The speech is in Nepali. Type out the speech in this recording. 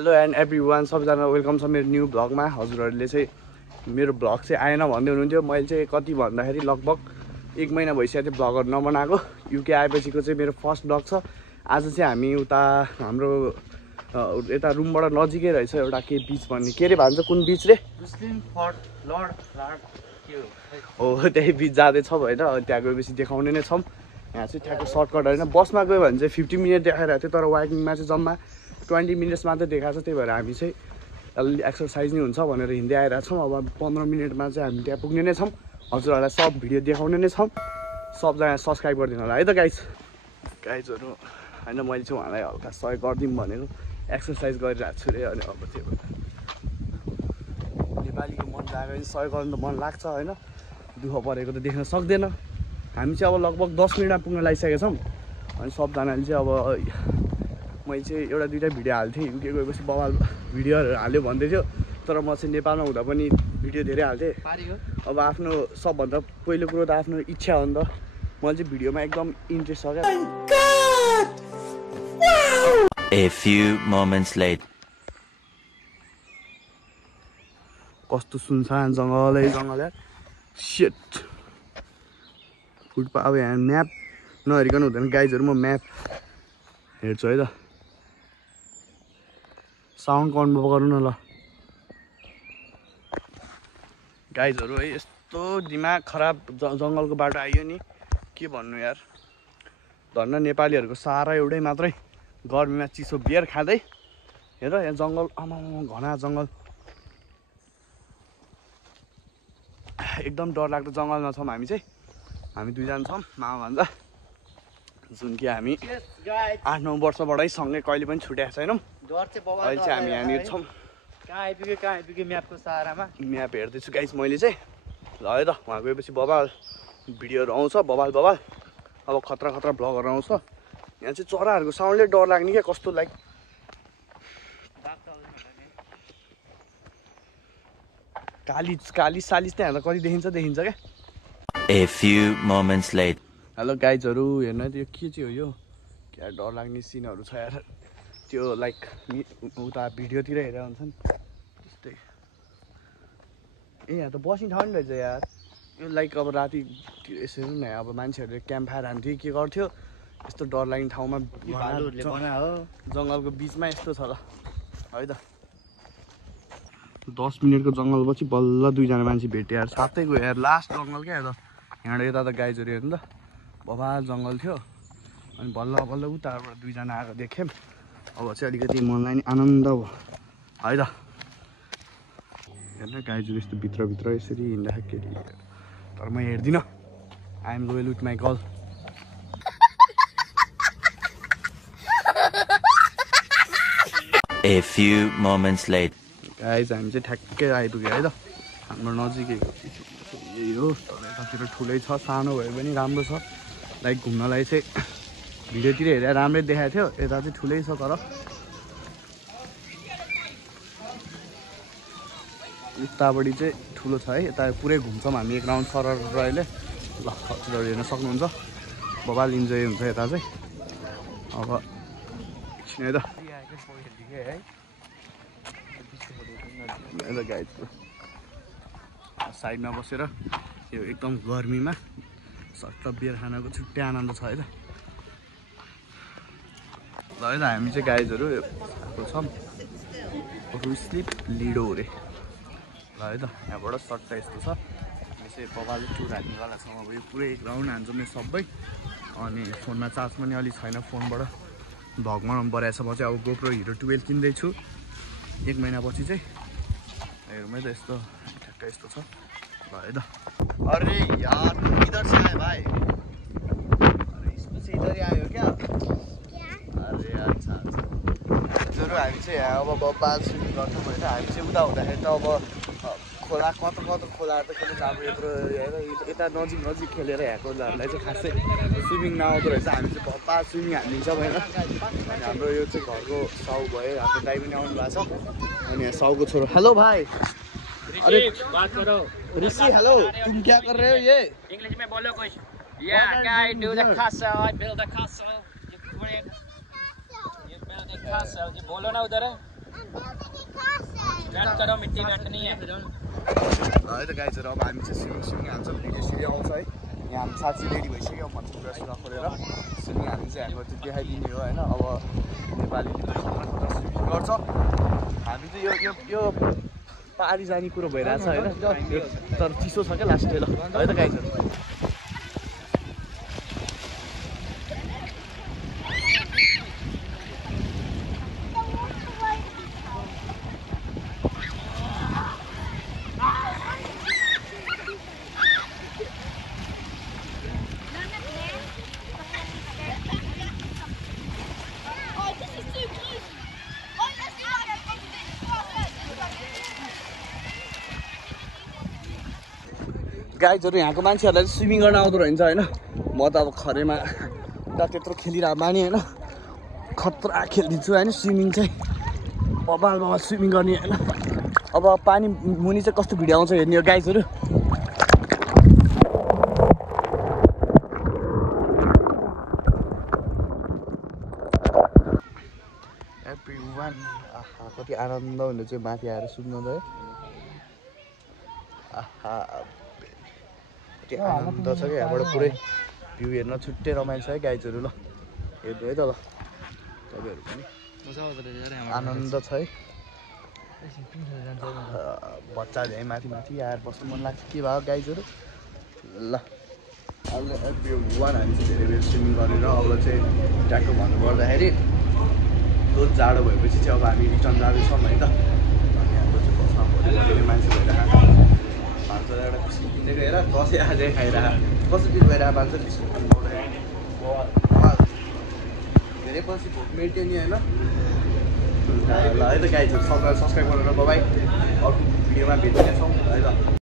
हेलो एन्ड एभ्रिवान, सबैजना वेलकम छ मेरो न्यू भ्लगमा। हजुरहरूले चाहिँ मेरो भ्लग चाहिँ आएन भन्दै हुनुहुन्थ्यो। मैले चाहिँ कति भन्दाखेरि लगभग 1 महिना भइसक्यो थियो भ्लगहरू नबनाएको। युके आएपछिको चाहिँ मेरो फर्स्ट भ्लग छ। आज चाहिँ हामी उता हाम्रो यता रुमबाट नजिकै रहेछ एउटा के बीच भन्ने, के रे भन्छ, कुन बीच रे? हो, त्यही बीच जाँदैछ होइन। त्यहाँ गएपछि देखाउने नै छौँ। यहाँ चाहिँ ठ्याक्क सर्टकट होइन, बसमा गयो भने चाहिँ 50 मिनट देखाइरहेको थियो, तर वाकिङमा चाहिँ जम्मा 20 मिनट्स मात्रै देखाएको छ। त्यही भएर हामी चाहिँ अलि एक्सर्साइज नै हुन्छ भनेर हिँड्दै आइरहेको छौँ। अब 15 मिनटमा चाहिँ हामी त्यहाँ पुग्ने नै छौँ। हजुरहरूलाई सब भिडियो देखाउने नै छौँ। सबजना सब्सक्राइब गरिदिनु होला है त गाइजहरू। होइन, मैले चाहिँ उहाँलाई हल्का सहयोग गरिदिउँ भनेको, एक्सर्साइज गरिरहेको छु रे। अनि अब त्यो नेपालीको मन जागो भने सहयोग गर्नु त मन लाग्छ होइन, दुःख परेको त देख्न सक्दैन। हामी चाहिँ अब लगभग 10 मिनटमा पुग्न लागिसकेका छौँ। अनि सबजनाले चाहिँ अब मैले चाहिँ एउटा दुइटा भिडियो हाल्थेँ, युके गएपछि बवाल भिडियोहरू हाल्यो भन्दै थियो, तर म चाहिँ नेपालमा हुँदा पनि भिडियो धेरै हाल्थेँ। अब आफ्नो सबभन्दा पहिलो कुरो त आफ्नो इच्छा हो नि त। मलाई चाहिँ भिडियोमा एकदम इन्ट्रेस्ट छ क्या। A few moments later. कस्तो सुनसान जङ्गलै जङ्गल यार। Shit footpath. अब यहाँ म्याप नहेरिकन हुँदैन गाइजहरू, म म्याप हेर्छु है त। साउन्ड कन्ट्रोल गर्नु न ल गाइजहरू। है यस्तो दिमाग खराब जङ्गलको बाटो आइयो नि, के भन्नु यार। धन्न नेपालीहरूको सारा एउटै मात्रै, गर्मीमा चिसो बियर खाँदै। हेर यहाँ जङ्गल, आमामा घना जङ्गल, एकदम डरलाग्दो जङ्गलमा छौँ हामी चाहिँ। हामी दुईजना छौँ, मामा भन्छ, जुन कि हामी 8-9 वर्षबाटै सँगै कहिले पनि छुट्याएको छैनौँ। अहिले चाहिँ हामी यहाँनिर छौँ। कहाँ आइपुग्यो म्यापको सहारामा। म्याप हेर्दैछु गाइस मैले चाहिँ। ल है त, वहाँ गएपछि बबाल भिडियोहरू आउँछ, बबाल अब खतरा भ्लगहरू आउँछ। यहाँ चाहिँ चराहरूको साउन्डले डर लाग्ने क्या, कस्तो लाइक कालिज सालिज त्यहाँ हेर्दा कति देखिन्छ क्या। A few moments later. Hello गाइजहरू, हेर्नु है त्यो के चाहिँ हो यो, क्या डर लाग्ने सिनहरू छ यार। त्यो लाइक उता भिडियोतिर हेरेर हुन्छ नि त्यस्तै। ए यहाँ त बस्ने ठाउँ नि रहेछ यार यो। लाइक अब रातितिर यसरी नै अब मान्छेहरूले क्याम्प फायर हान्थ्यो, के गर्थ्यो, यस्तो डर लाग्ने ठाउँमा जङ्गलको बिचमा यस्तो छ ल है त। 10 मिनटको जङ्गलपछि बल्ल दुईजना मान्छे भेट्यो यार, साथै गयो यार। लास्ट जङ्गल क्या त, यहाँबाट यता त गाइजहरू हेर्नु त, बबाल जङ्गल थियो। अनि बल्ल उताबाट दुईजना आएको देख्यौँ। अब चाहिँ अलिकति मनलाई नि आनन्द भयो है त। हेर्न गाइजहरू यस्तो भित्रभित्र यसरी हिँड्दाखेरि, तर म हेर्दिनँ। I am loyal with my girl. A few moments later. Guys हामी चाहिँ ठ्याक्कै आइपुग्यो है त, हाम्रो नजिकैको यही हो। तर यतातिर ठुलै छ, सानो भए पनि राम्रो छ। लाइक घुम्नलाई चाहिँ भिडियोतिर हेरेर राम्रै देखाएको थियो, यता चाहिँ ठुलै छ। तर उतापट्टि चाहिँ ठुलो छ है, यता पुरै घुम्छौँ हामी एक राउन्ड सरर अहिले। ल हजुरहरू हेर्न सक्नुहुन्छ, बबाल इन्जोय हुन्छ यता चाहिँ। अब एकछिन है त, गाइजको साइडमा बसेर यो एकदम गर्मीमा सट्ट बियर खानको छुट्टै आनन्द छ है त। ल है त, हामी चाहिँ गाइजहरू छौँ रुस्लिप लिडो रे। ल है त, यहाँबाट सट्टा यस्तो छ। हामी चाहिँ बबाले टुर हान्नेवाला छौँ। अब यो पुरै एक राउन्ड हान्छौँ यो सबै। अनि फोनमा चार्ज पनि अलिक छैन, फोनबाट भ्लग बनाउनु परेको छ। म चाहिँ अब गोप्रो हिरो 12 किन्दैछु 1 महिनापछि चाहिँ। हेरौँ है त, यस्तो ठ्याक्कै यस्तो छ। ल है त। अरे यार इधर से आए भाइ, अरे इसको से इधर आयो क्या? अरे अच्छा हजुर, हामी चाहिँ यहाँ अब बबाल स्विमिङ गर्छौँ होइन। हामी चाहिँ उता हुँदाखेरि त अब खोला कतो खोलाहरू त खेल्नु, अब यत्रो यता नजिक खेलेर यहाँकोहरूलाई चाहिँ खासै स्विमिङ नआउँदो रहेछ। हामी चाहिँ बबाल स्विमिङ हानिदिन्छौँ होइन। अनि हाम्रो यो चाहिँ घरको साउ भयो, हाम्रो दाइ पनि आउनु भएको छ। अनि यहाँ साउको छोरो, हेलो भाइ। अरे बात करो ऋषि, हेलो, तुम क्या कर रहे हो? ये इंग्लिश में बोलो कुछ। Yeah, guy, do the castle. I build a castle. You build a castle. बोलो ना उधर है। कट करो मिट्टी कटनी है है त गाइजहरू अब हामी चाहिँ स्विमिङ हाल्छौँ भिडियो सिडियो आउँछ है यहाँ हाम्रो साथी रेडी भइसक्यो भन्छु कुरा सुना खोलेर स्विमिङ हाल्नु चाहिँ हाम्रो त्यो देखाइदिने हो होइन अब नेपाली स्विमिङ गर्छ हामी चाहिँ यो पारी जाने कुरो भइरहेछ होइन तर चिसो छ क्या लास्ट ल है त गाइजहरू गाइजहरू यहाँको मान्छेहरूलाई चाहिँ स्विमिङ गर्न आउँदो रहेछ होइन म त अब खरेमा त्यत्रो खेलिरहेको बानी होइन खतरा खेलिदिन्छु होइन स्विमिङ चाहिँ बबाल स्विमिङ गर्ने होइन अब पानी मुनि चाहिँ कस्तो भिडियो आउँछ हेर्ने हो गाइजहरू एभ्रीवान आहा कति आनन्द हुने चाहिँ माथि आएर सुत्नु त है आहा आनन्द छ क्या यहाँबाट पुरै भ्यू हेर्न छुट्टै रमाइलो छ है गाइजहरू ल हेर्नु है त ल तपाईँहरू पनि आनन्द छ है बच्चाहरू है माथि माथि आएर बस्नु मन लाग्छ के भयो गाइजहरू ल अब एभ्रीवान हामी चाहिँ धेरै बेर स्विमिङ गरेर अब चाहिँ ट्याक्क भन्नुपर्दाखेरि बहुत जाडो भएपछि चाहिँ अब हामी रिटर्न जाँदैछौँ है त अनि हाम्रो चाहिँ बसमा भोलि मान्छे भइरहेको भान्सा एउटा बिस्कुट किनेको हेर दसैँ आजै खाइरहेको कसरी भइरहेको भान्सा बिस्कुट धेरै पछि भोक मेट्यो नि होइन ल है त गाइजहरू सब्सक्राइब गरेर बाइ अर्को भिडियोमा भेट्नेछौँ है त